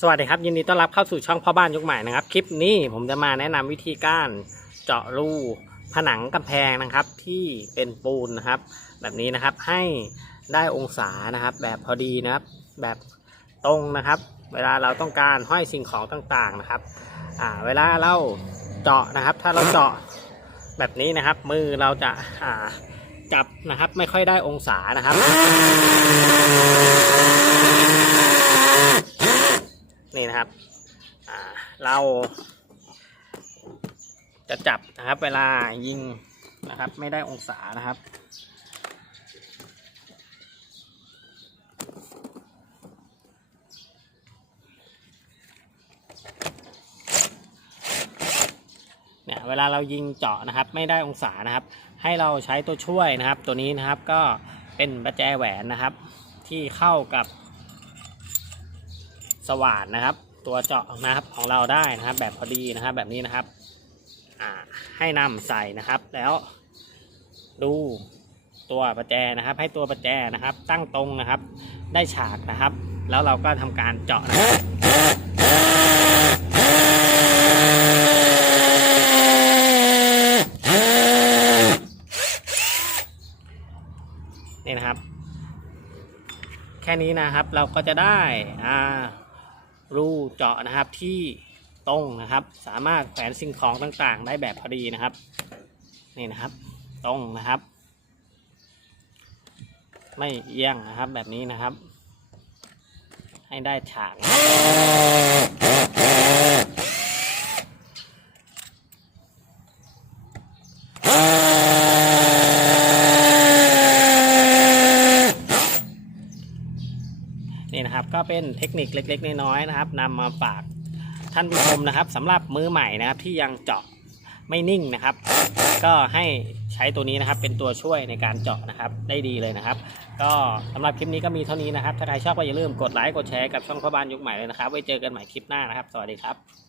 สวัสดีครับ ยินดีต้อนรับเข้าสู่ช่องพ่อบ้านยุคใหม่นะครับ คลิปนี้ผมจะมาแนะนำวิธีการเจาะรูผนังกำแพงนะครับ ที่เป็นปูนนะครับ แบบนี้นะครับให้ได้องศานะครับ แบบพอดีนะครับ แบบตรงนะครับ เวลาเราต้องการห้อยสิ่งของต่างๆนะครับอ่าเวลาเราเจาะนะครับ ถ้าเราเจาะแบบนี้นะครับ มือเราจะอ่าจับนะครับ ไม่ค่อยได้องศานะครับ นะครับเราจะจับนะครับเวลายิงนะครับ ไม่ได้องศานะครับ เนี่ยเวลาเรายิงเจาะนะครับไม่ได้องศานะครับ ให้เราใช้ตัวช่วยนะครับ ตัวนี้นะครับก็เป็นประแจแหวนนะครับ ที่เข้ากับ สว่านนะครับ ตัวเจาะนะครับของเราได้นะครับ แบบพอดีนะครับ แบบนี้นะครับให้นำใส่นะครับ แล้ว ดูตัวประแจนะครับ ให้ตัวประแจนะครับ ตั้งตรงนะครับ ได้ฉากนะครับ แล้วเราก็ทำการเจาะนะครับนี่นะครับ แค่นี้นะครับเราก็จะได้อ่า รูเจาะนะครับที่ตรงนะครับ สามารถแขวนสิ่งของต่างๆ ได้แบบพอดีนะครับ นี่นะครับ ตรงนะครับ ไม่เอียงนะครับแบบนี้นะครับ ให้ได้ฉาก นี่นะครับก็เป็นเทคนิคเล็กๆ น้อยๆนะครับนำมาฝากท่านผู้ชมนะครับสำหรับมือใหม่นะครับที่ยังเจาะไม่นิ่งนะครับ ก็ให้ใช้ตัวนี้นะครับเป็นตัวช่วยในการเจาะนะครับได้ดีเลยนะครับ ก็สำหรับคลิปนี้ก็มีเท่านี้นะครับ ถ้าใครชอบก็อย่าลืมกดไลค์กดแชร์กับช่องพ่อบ้านยุคใหม่เลยนะครับ ไว้เจอกันใหม่คลิปหน้านะครับ สวัสดีครับ